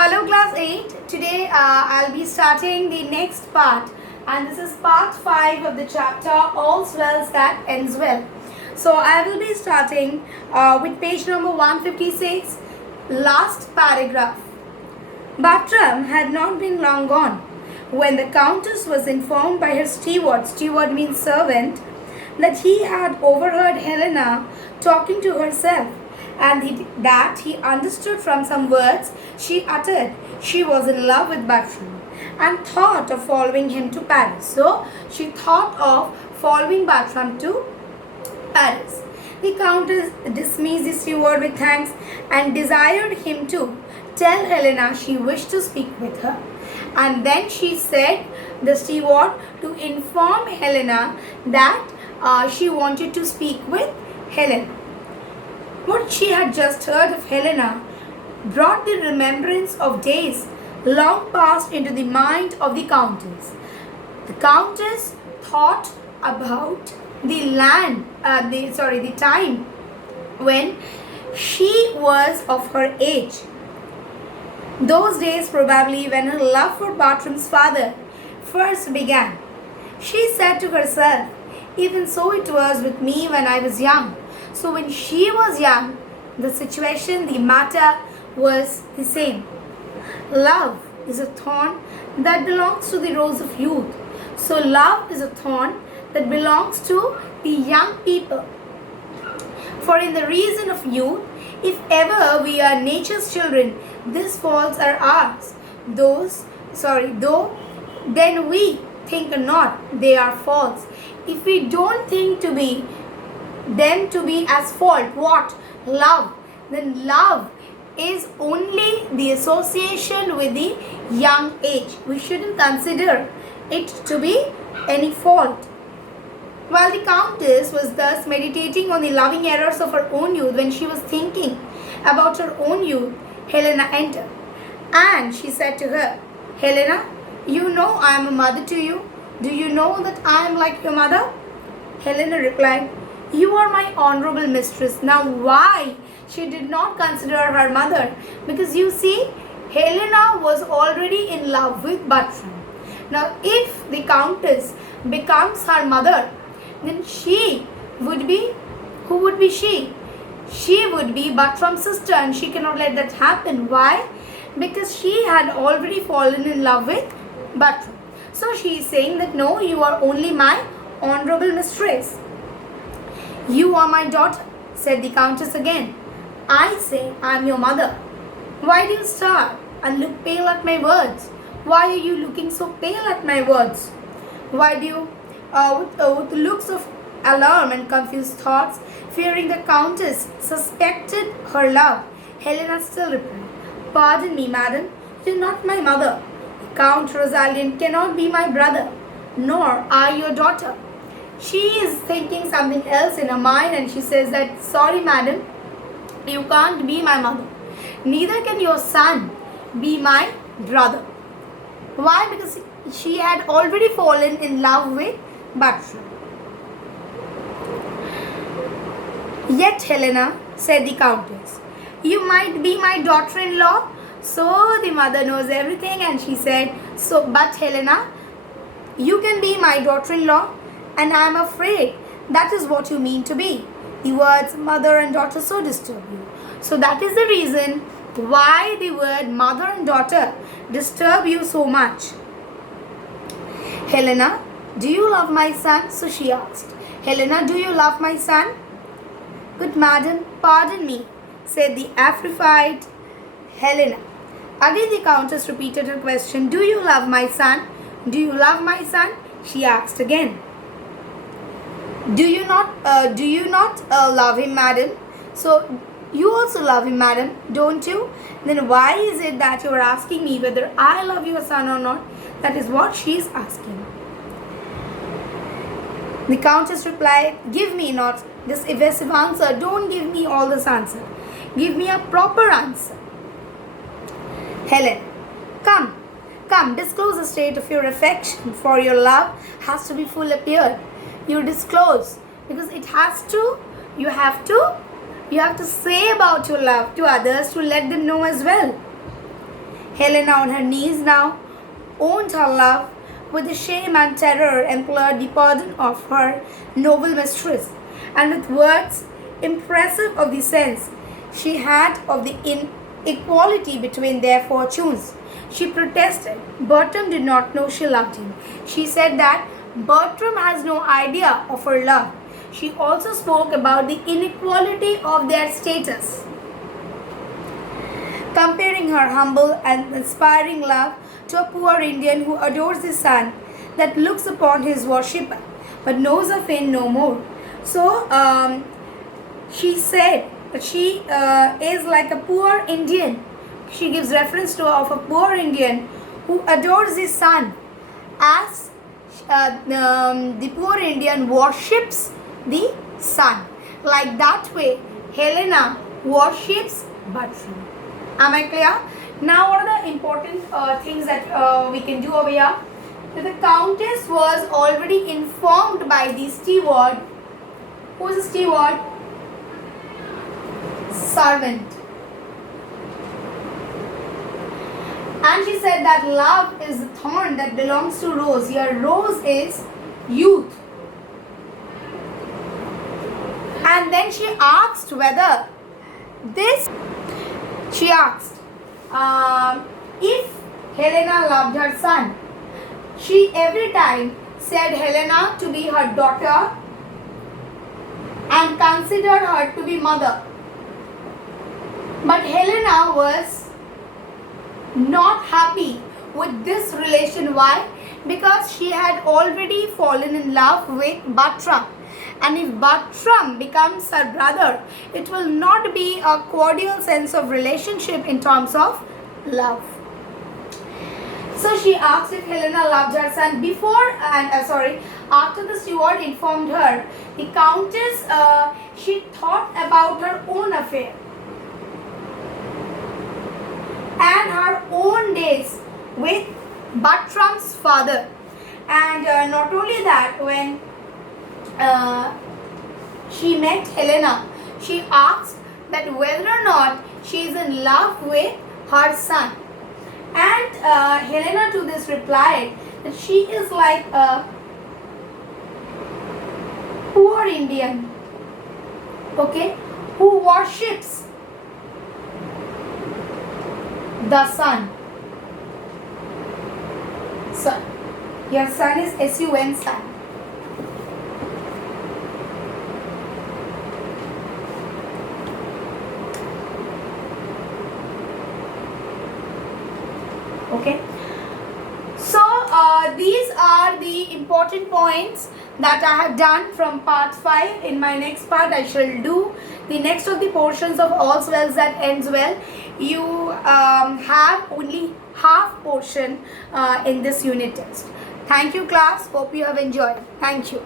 Hello class 8. Today I'll be starting the next part, and this is part 5 of the chapter All's Well That Ends Well. So I will be starting with page number 156, last paragraph. Bartram had not been long gone when the Countess was informed by her steward means servant, that he had overheard Helena talking to herself, and that he understood from some words she uttered she was in love with Bartram and thought of following him to Paris. So she thought of following Bartram to Paris. The Countess dismissed the steward with thanks and desired him to tell Helena she wished to speak with her. And then she said the steward to inform Helena that she wanted to speak with Helena. What she had just heard of Helena brought the remembrance of days long past into the mind of the Countess. The Countess thought about the time when she was of her age. Those days probably when her love for Bartram's father first began. She said to herself, even so it was with me when I was young. So when she was young, the situation, the matter was the same. Love is a thorn that belongs to the rose of youth. So love is a thorn that belongs to the young people. For in the reason of youth, if ever we are nature's children, these faults are ours. Though then we think not they are faults. If we don't think them to be as fault, what? Love. Then love is only the association with the young age. We shouldn't consider it to be any fault. While the Countess was thus meditating on the loving errors of her own youth, when she was thinking about her own youth, Helena entered. And she said to her, Helena, you know I am a mother to you. Do you know that I am like your mother? Helena replied, you are my honorable mistress. Now why she did not consider her mother? Because you see, Helena was already in love with Bartram. Now if the Countess becomes her mother, then she would be, who would be she? She would be Bartram's sister, and she cannot let that happen. Why? Because she had already fallen in love with Bartram. So she is saying that no, you are only my honorable mistress. You are my daughter, said the Countess again. I say I am your mother. Why do you start and look pale at my words? Why are you looking so pale at my words? Why do you, with looks of alarm and confused thoughts, fearing the Countess suspected her love, Helena still replied, pardon me, madam, you are not my mother. Count Rosalind cannot be my brother, nor I your daughter. She is thinking something else in her mind, and she says that, sorry madam, you can't be my mother. Neither can your son be my brother. Why? Because she had already fallen in love with Bartram. Yet Helena, said the Countess, you might be my daughter-in-law. So the mother knows everything, and she said, but Helena, you can be my daughter-in-law, and I am afraid that is what you mean to be. The words mother and daughter so disturb you. So that is the reason why the word mother and daughter disturb you so much. Helena, do you love my son? So she asked. Helena, do you love my son? Good madam, pardon me, said the affrified Helena. Again the Countess repeated her question. Do you love my son? Do you love my son? She asked again. Do you not love him, madam? So you also love him, madam, don't you? Then why is it that you are asking me whether I love your son or not? That is what she is asking. The Countess replied, give me not this evasive answer. Don't give me all this answer. Give me a proper answer. Helen, come, disclose the state of your affection, for your love has to be full appeared. You disclose, because it has to, you have to say about your love to others to let them know as well. Helena on her knees now owned her love with shame and terror, implored the pardon of her noble mistress, and with words impressive of the sense she had of the inequality between their fortunes. She protested Bertram did not know she loved him. She said that Bertram has no idea of her love. She also spoke about the inequality of their status, comparing her humble and inspiring love to a poor Indian who adores the sun, that looks upon his worshipper, but knows of him no more. So she said that she is like a poor Indian. She gives reference to of a poor Indian who adores the sun, as the poor Indian worships the sun. Like that way, Helena worships Bertram. Am I clear? Now, what are the important things that we can do over here? So the Countess was already informed by the steward. Who is the steward? Servant. And she said that love is the thorn that belongs to rose. Here, rose is youth. And then she asked whether this. She asked if Helena loved her son. She every time said Helena to be her daughter and considered her to be mother. But Helena was not happy with this relation. Why? Because she had already fallen in love with Bertram. And if Bertram becomes her brother, it will not be a cordial sense of relationship in terms of love. So she asked if Helena loved her son after the steward informed her, the Countess, she thought about her own affair and her own days with Bertram's father. And not only that, when she met Helena, she asked that whether or not she is in love with her son. And Helena to this replied that she is like a poor Indian, okay, who worships the sun. Sun. Your sun is S-U-N, sun. Okay. So these are the important points that I have done from part 5. In my next part, I shall do the next of the portions of All's Well That Ends Well. You have only half portion in this unit test. Thank you, class. Hope you have enjoyed. Thank you.